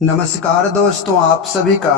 नमस्कार दोस्तों, आप सभी का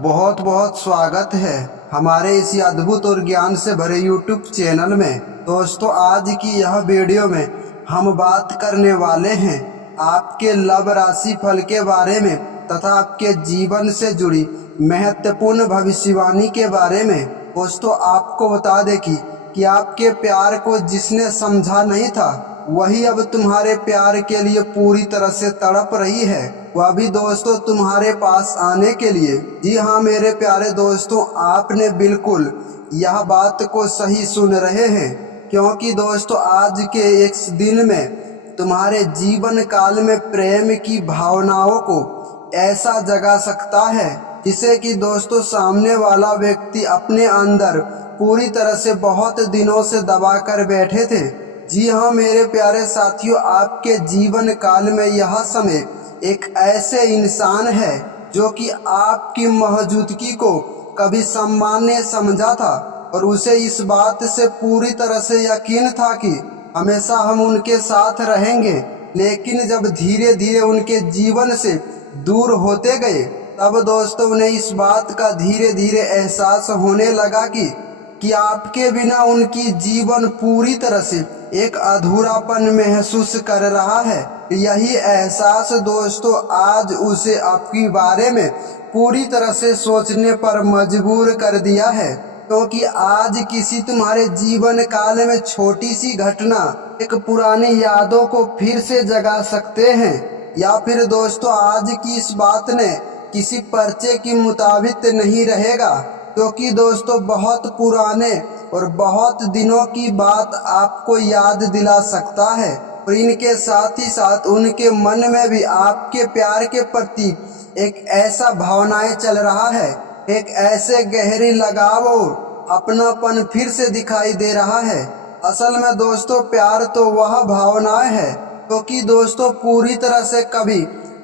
बहुत बहुत स्वागत है हमारे इसी अद्भुत और ज्ञान से भरे YouTube चैनल में। दोस्तों, आज की यह वीडियो में हम बात करने वाले हैं आपके लव राशि फल के बारे में तथा आपके जीवन से जुड़ी महत्वपूर्ण भविष्यवाणी के बारे में। दोस्तों, आपको बता दें कि आपके प्यार को जिसने समझा नहीं था वही अब तुम्हारे प्यार के लिए पूरी तरह से तड़प रही है, वह भी दोस्तों तुम्हारे पास आने के लिए। जी हाँ मेरे प्यारे दोस्तों, आपने बिल्कुल यह बात को सही सुन रहे हैं, क्योंकि दोस्तों आज के इस दिन में तुम्हारे जीवन काल में प्रेम की भावनाओं को ऐसा जगा सकता है जिसे कि दोस्तों सामने वाला व्यक्ति अपने अंदर पूरी तरह से बहुत दिनों से दबा कर बैठे थे। जी हाँ मेरे प्यारे साथियों, आपके जीवन काल में यह समय एक ऐसे इंसान है जो कि आपकी मौजूदगी को कभी सामान्य समझा था और उसे इस बात से पूरी तरह से यकीन था कि हमेशा हम उनके साथ रहेंगे। लेकिन जब धीरे धीरे उनके जीवन से दूर होते गए तब दोस्तों उन्हें इस बात का धीरे धीरे एहसास होने लगा कि आपके बिना उनकी जीवन पूरी तरह से एक अधूरापन महसूस कर रहा है। यही एहसास दोस्तों आज उसे आपके बारे में पूरी तरह से सोचने पर मजबूर कर दिया है, क्योंकि आज किसी तुम्हारे जीवन काल में छोटी सी घटना एक पुरानी यादों को फिर से जगा सकते हैं, या फिर दोस्तों आज की इस बात ने किसी पर्चे की मुताबिक नहीं रहेगा, क्योंकि दोस्तों बहुत पुराने और बहुत दिनों की बात आपको याद दिला सकता है। और इनके साथ ही साथ उनके मन में भी आपके प्यार के प्रति एक ऐसा भावनाएं चल रहा है, एक ऐसे गहरी लगाव और अपनापन फिर से दिखाई दे रहा है। असल में दोस्तों प्यार तो वह भावनाएं है क्योंकि दोस्तों पूरी तरह से कभी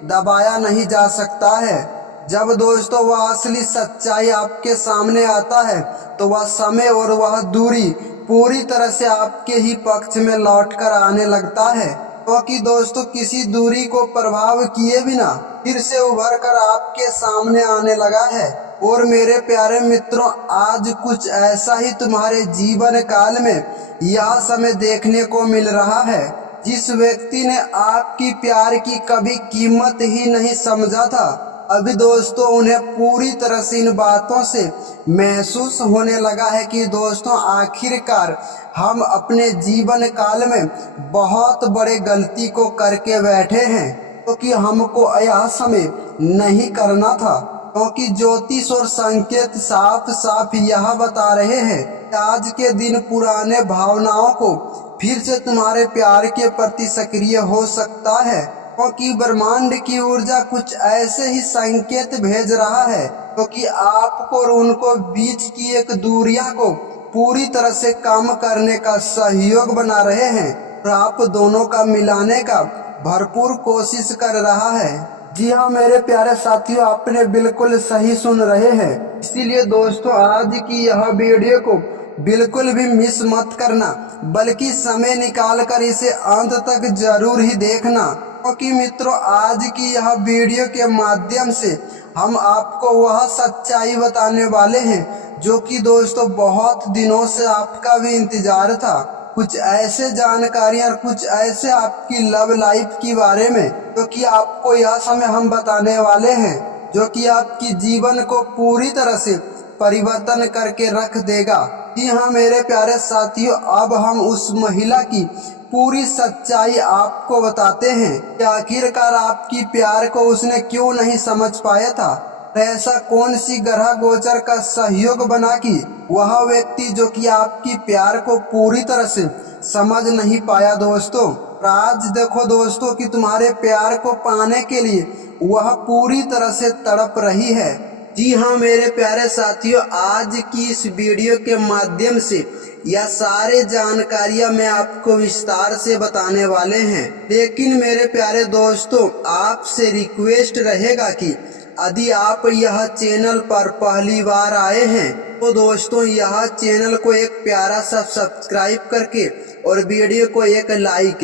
दबाया नहीं जा सकता है। जब दोस्तों वह असली सच्चाई आपके सामने आता है तो वह समय और वह दूरी पूरी तरह से आपके ही पक्ष में लौटकर आने लगता है, क्योंकि दोस्तों किसी दूरी को प्रभाव किए बिना फिर से उभर कर आपके सामने आने लगा है। और मेरे प्यारे मित्रों, आज कुछ ऐसा ही तुम्हारे जीवन काल में यह समय देखने को मिल रहा है। जिस व्यक्ति ने आपकी प्यार की कभी कीमत ही नहीं समझा था, अभी दोस्तों उन्हें पूरी तरह से इन बातों से महसूस होने लगा है कि दोस्तों आखिरकार हम अपने जीवन काल में बहुत बड़े गलती को करके बैठे हैं, क्योंकि हमको यह समय नहीं करना था। क्योंकि ज्योतिष और संकेत साफ साफ यह बता रहे हैं कि आज के दिन पुराने भावनाओं को फिर से तुम्हारे प्यार के प्रति सक्रिय हो सकता है, क्योंकि ब्रह्मांड की ऊर्जा कुछ ऐसे ही संकेत भेज रहा है क्योंकि आपको और उनको बीच की एक दूरियां को पूरी तरह से कम करने का सहयोग बना रहे हैं और आप दोनों का मिलाने का भरपूर कोशिश कर रहा है। जी हाँ मेरे प्यारे साथियों, आपने बिल्कुल सही सुन रहे हैं। इसीलिए दोस्तों आज की यह वीडियो को बिल्कुल भी मिस मत करना, बल्कि समय निकाल कर इसे अंत तक जरूर ही देखना, क्योंकि मित्रों आज की यह वीडियो के माध्यम से हम आपको वह सच्चाई बताने वाले हैं जो कि दोस्तों बहुत दिनों से आपका भी इंतजार था। कुछ ऐसे जानकारियां, कुछ ऐसे आपकी लव लाइफ के बारे में जो कि आपको यह समय हम बताने वाले हैं, जो कि आपकी जीवन को पूरी तरह से परिवर्तन करके रख देगा। जी हाँ मेरे प्यारे साथियों, अब हम उस महिला की पूरी सच्चाई आपको बताते हैं कि आखिरकार आपकी प्यार को उसने क्यों नहीं समझ पाया था। ऐसा कौन सी ग्रह गोचर का सहयोग बना कि वह व्यक्ति जो कि आपकी प्यार को पूरी तरह से समझ नहीं पाया। दोस्तों आज देखो दोस्तों कि तुम्हारे प्यार को पाने के लिए वह पूरी तरह से तड़प रही है। जी हाँ मेरे प्यारे साथियों, आज की इस वीडियो के माध्यम से यह सारे जानकारियां मैं आपको विस्तार से बताने वाले हैं। लेकिन मेरे प्यारे दोस्तों आपसे रिक्वेस्ट रहेगा कि यदि आप यह चैनल पर पहली बार आए हैं तो दोस्तों यह चैनल को एक प्यारा सा सब्सक्राइब करके और वीडियो को एक लाइक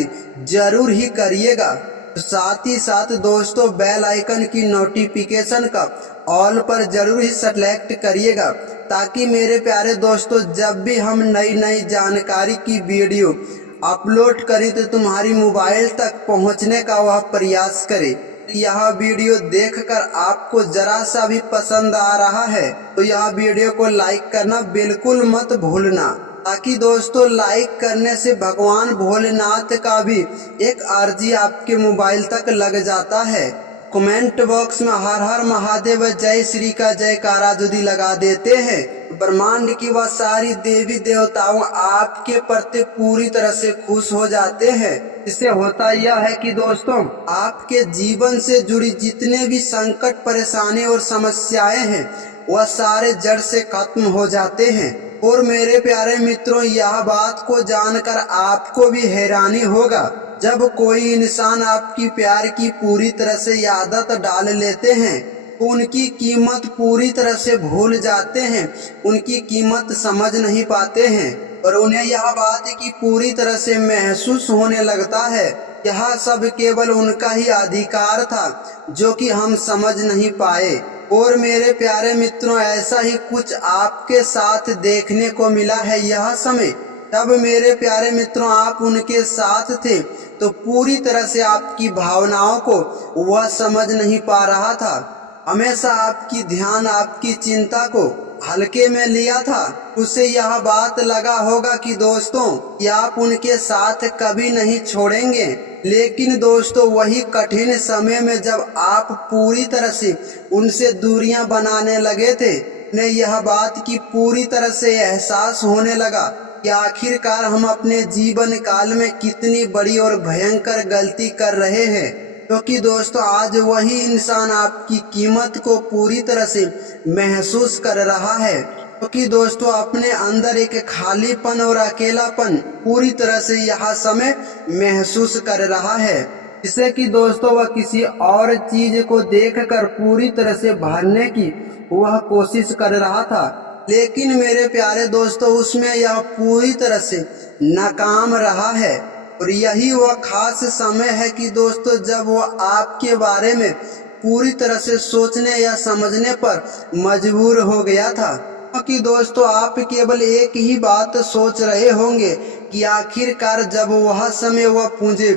जरूर ही करिएगा, साथ ही साथ दोस्तों बेल आइकन की नोटिफिकेशन का ऑल पर जरूर ही सेलेक्ट करिएगा, ताकि मेरे प्यारे दोस्तों जब भी हम नई नई जानकारी की वीडियो अपलोड करें तो तुम्हारी मोबाइल तक पहुंचने का वह प्रयास करे। यह वीडियो देखकर आपको जरा सा भी पसंद आ रहा है तो यह वीडियो को लाइक करना बिल्कुल मत भूलना, ताकि दोस्तों लाइक करने से भगवान भोलेनाथ का भी एक अर्जी आपके मोबाइल तक लग जाता है। कमेंट बॉक्स में हर हर महादेव जय श्री का जयकारा यदि लगा देते हैं, ब्रह्मांड की वह सारी देवी देवताओं आपके प्रति पूरी तरह से खुश हो जाते हैं। इससे होता यह है कि दोस्तों आपके जीवन से जुड़ी जितने भी संकट परेशानी और समस्याएं हैं वह सारे जड़ से खत्म हो जाते हैं। और मेरे प्यारे मित्रों, यह बात को जानकर आपको भी हैरानी होगा, जब कोई इंसान आपकी प्यार की पूरी तरह से आदत डाल लेते हैं तो उनकी कीमत पूरी तरह से भूल जाते हैं, उनकी कीमत समझ नहीं पाते हैं और उन्हें यह बात की पूरी तरह से महसूस होने लगता है यह सब केवल उनका ही अधिकार था जो कि हम समझ नहीं पाए। और मेरे प्यारे मित्रों, ऐसा ही कुछ आपके साथ देखने को मिला है यह समय। तब मेरे प्यारे मित्रों आप उनके साथ थे तो पूरी तरह से आपकी भावनाओं को वह समझ नहीं पा रहा था, हमेशा आपकी ध्यान आपकी चिंता को हल्के में लिया था। उसे यह बात लगा होगा कि दोस्तों कि आप उनके साथ कभी नहीं छोड़ेंगे, लेकिन दोस्तों वही कठिन समय में जब आप पूरी तरह से उनसे दूरियां बनाने लगे थे, उन्हें यह बात की पूरी तरह से एहसास होने लगा कि आखिरकार हम अपने जीवन काल में कितनी बड़ी और भयंकर गलती कर रहे हैं। क्योंकि दोस्तों आज वही इंसान आपकी कीमत को पूरी तरह से महसूस कर रहा है, क्योंकि दोस्तों अपने अंदर एक खालीपन और अकेलापन पूरी तरह से यह समय महसूस कर रहा है, जिससे कि दोस्तों वह किसी और चीज को देखकर पूरी तरह से भरने की वह कोशिश कर रहा था। लेकिन मेरे प्यारे दोस्तों उसमें यह पूरी तरह से नाकाम रहा है। और यही वह खास समय है कि दोस्तों जब वह आपके बारे में पूरी तरह से सोचने या समझने पर मजबूर हो गया था। क्योंकि दोस्तों आप केवल एक ही बात सोच रहे होंगे कि आखिरकार जब वह समय वह मुझे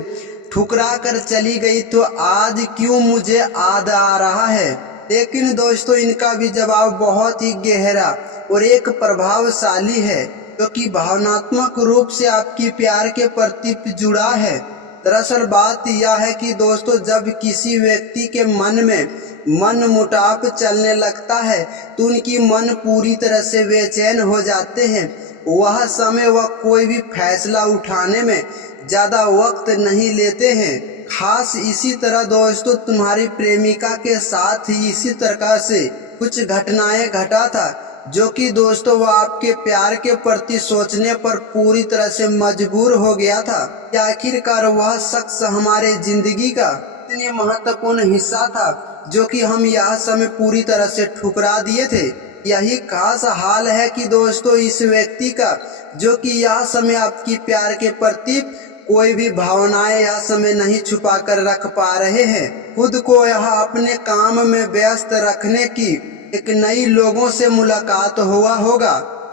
ठुकरा कर चली गई तो आज क्यों मुझे याद आ रहा है। लेकिन दोस्तों इनका भी जवाब बहुत ही गहरा और एक प्रभावशाली है, क्योंकि भावनात्मक रूप से आपकी प्यार के प्रति जुड़ा है। दरअसल बात यह है कि दोस्तों जब किसी व्यक्ति के मन में मन मुटाव चलने लगता है तो उनकी मन पूरी तरह से बेचैन हो जाते हैं। वह समय वह कोई भी फैसला उठाने में ज्यादा वक्त नहीं लेते हैं। खास इसी तरह दोस्तों तुम्हारी प्रेमिका के साथ ही इसी तरह से कुछ घटनाएं घटा था, जो कि दोस्तों वह आपके प्यार के प्रति सोचने पर पूरी तरह से मजबूर हो गया था कि आखिरकार वह शख्स हमारे जिंदगी का इतनी महत्वपूर्ण हिस्सा था जो कि हम यह समय पूरी तरह से ठुकरा दिए थे। यही खास हाल है कि दोस्तों इस व्यक्ति का जो कि यह समय आपकी प्यार के प्रति कोई भी भावनाएं यह समय नहीं छुपा कर रख पा रहे हैं। खुद को यह अपने काम में व्यस्त रखने की एक नई लोगों से मुलाकात हुआ होगा,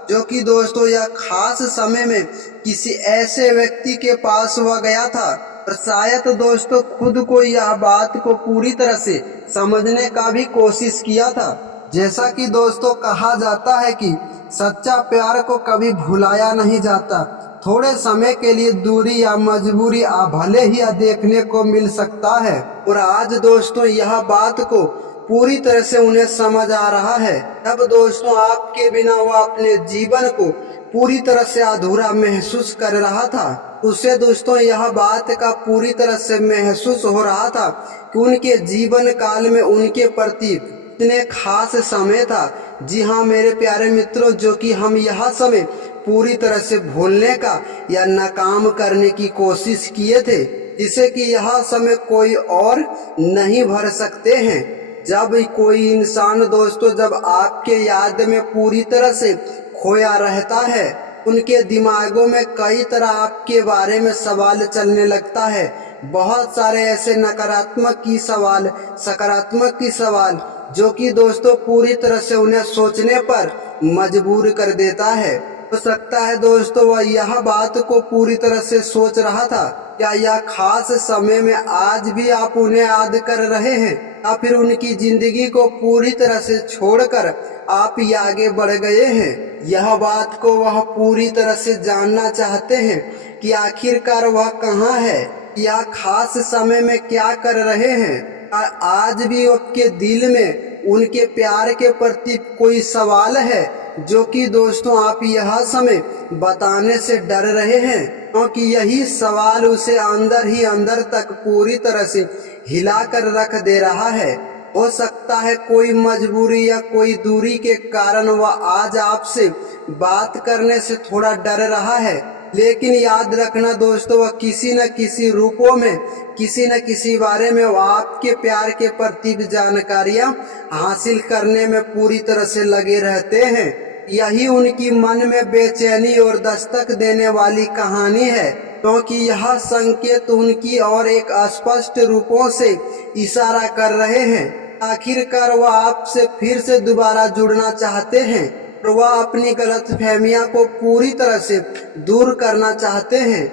जो कि दोस्तों यह खास समय में किसी ऐसे व्यक्ति के पास हुआ गया था और शायद दोस्तों खुद को यह बात को पूरी तरह से समझने का भी कोशिश किया था। जैसा कि दोस्तों कहा जाता है कि सच्चा प्यार को कभी भुलाया नहीं जाता, थोड़े समय के लिए दूरी या मजबूरी भले ही देखने को मिल सकता है। और आज दोस्तों यह बात को पूरी तरह से उन्हें समझ आ रहा है। तब दोस्तों आपके बिना वह अपने जीवन को पूरी तरह से अधूरा महसूस कर रहा था। उसे दोस्तों यह बात का पूरी तरह से महसूस हो रहा था कि उनके जीवन काल में उनके प्रति इतने खास समय था। जी हाँ मेरे प्यारे मित्रों, जो कि हम यह समय पूरी तरह से भूलने का या नाकाम करने की कोशिश किए थे, जिसे कि यह समय कोई और नहीं भर सकते हैं। जब कोई इंसान दोस्तों जब आपके याद में पूरी तरह से खोया रहता है, उनके दिमागों में कई तरह आपके बारे में सवाल चलने लगता है। बहुत सारे ऐसे नकारात्मक की सवाल, सकारात्मक की सवाल जो कि दोस्तों पूरी तरह से उन्हें सोचने पर मजबूर कर देता है। हो सकता है दोस्तों वह यह बात को पूरी तरह से सोच रहा था, क्या यह खास समय में आज भी आप उन्हें याद कर रहे हैं, या फिर उनकी जिंदगी को पूरी तरह से छोड़कर आप ही आगे बढ़ गए हैं। यह बात को वह पूरी तरह से जानना चाहते हैं कि आखिरकार वह कहाँ है, या खास समय में क्या कर रहे हैं। आज भी आपके दिल में उनके प्यार के प्रति कोई सवाल है जो कि दोस्तों आप यह समय बताने से डर रहे हैं, क्योंकि यही सवाल उसे अंदर ही अंदर तक पूरी तरह से हिला कर रख दे रहा है। हो सकता है कोई मजबूरी या कोई दूरी के कारण वह आज आपसे बात करने से थोड़ा डर रहा है, लेकिन याद रखना दोस्तों वह किसी न किसी रूपों में, किसी न किसी बारे में वह आपके प्यार के प्रति जानकारियां हासिल करने में पूरी तरह से लगे रहते हैं। यही उनकी मन में बेचैनी और दस्तक देने वाली कहानी है, क्योंकि यह संकेत उनकी और एक स्पष्ट रूपों से इशारा कर रहे हैं। आखिरकार वह आपसे फिर से दोबारा जुड़ना चाहते हैं, और वह अपनी गलतफहमियां को पूरी तरह से दूर करना चाहते हैं।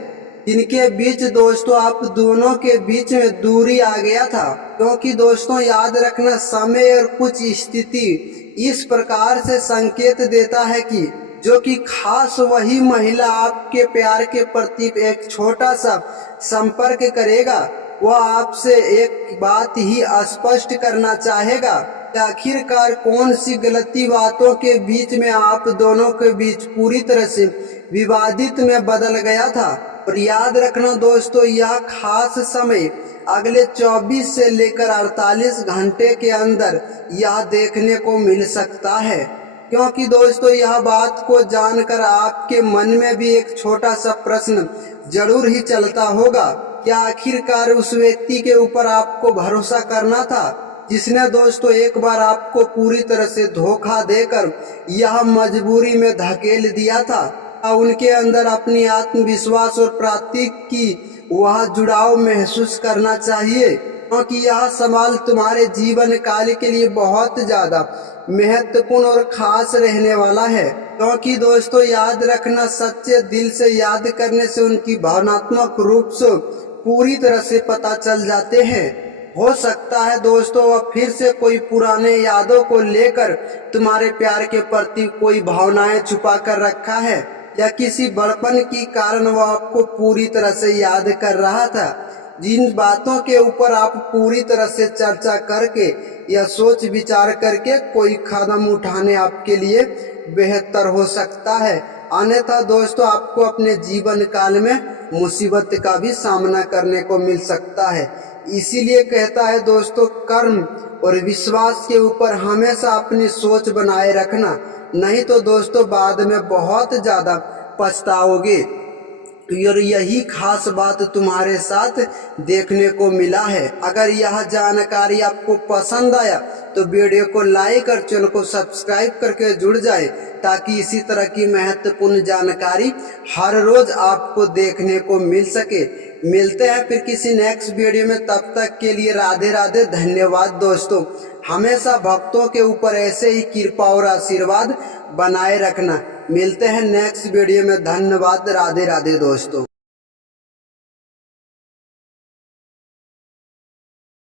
इनके बीच दोस्तों आप दोनों के बीच में दूरी आ गया था, क्योंकि दोस्तों याद रखना समय और कुछ स्थिति इस प्रकार से संकेत देता है कि जो कि खास वही महिला आपके प्यार के प्रति एक छोटा सा संपर्क करेगा, वह आपसे एक बात ही स्पष्ट करना चाहेगा कि आखिरकार कौन सी गलती बातों के बीच में आप दोनों के बीच पूरी तरह से विवादित में बदल गया था। और याद रखना दोस्तों यह खास समय अगले 24 से लेकर 48 घंटे के अंदर यह देखने को मिल सकता है, क्योंकि दोस्तों यह बात को जानकर आपके मन में भी एक छोटा सा प्रश्न जरूर ही चलता होगा, क्या आखिरकार उस व्यक्ति के ऊपर आपको भरोसा करना था जिसने दोस्तों एक बार आपको पूरी तरह से धोखा देकर यह मजबूरी में धकेल दिया था। उनके अंदर अपनी आत्मविश्वास और प्राप्ति की वह जुड़ाव महसूस करना चाहिए, क्योंकि यह सवाल तुम्हारे जीवन काल के लिए बहुत ज्यादा महत्वपूर्ण और खास रहने वाला है। क्योंकि दोस्तों याद रखना सच्चे दिल से याद करने से उनकी भावनात्मक रूप से पूरी तरह से पता चल जाते हैं। हो सकता है दोस्तों वह फिर से कोई पुराने यादों को लेकर तुम्हारे प्यार के प्रति कोई भावनाएं छुपा कर रखा है, या किसी बड़पन के कारण वह आपको पूरी तरह से याद कर रहा था। जिन बातों के ऊपर आप पूरी तरह से चर्चा करके या सोच विचार करके कोई कदम उठाने आपके लिए बेहतर हो सकता है, अन्यथा दोस्तों आपको अपने जीवन काल में मुसीबत का भी सामना करने को मिल सकता है। इसीलिए कहता है दोस्तों कर्म और विश्वास के ऊपर हमेशा अपनी सोच बनाए रखना, नहीं तो दोस्तों बाद में बहुत ज्यादा पछताओगे। और यही खास बात तुम्हारे साथ देखने को मिला है। अगर यह जानकारी आपको पसंद आया तो वीडियो को लाइक और चैनल को सब्सक्राइब करके जुड़ जाए, ताकि इसी तरह की महत्वपूर्ण जानकारी हर रोज आपको देखने को मिल सके। मिलते हैं फिर किसी नेक्स्ट वीडियो में, तब तक के लिए राधे राधे। धन्यवाद दोस्तों। हमेशा भक्तों के ऊपर ऐसे ही कृपा और आशीर्वाद बनाए रखना। मिलते हैं नेक्स्ट वीडियो में। धन्यवाद। राधे राधे दोस्तों।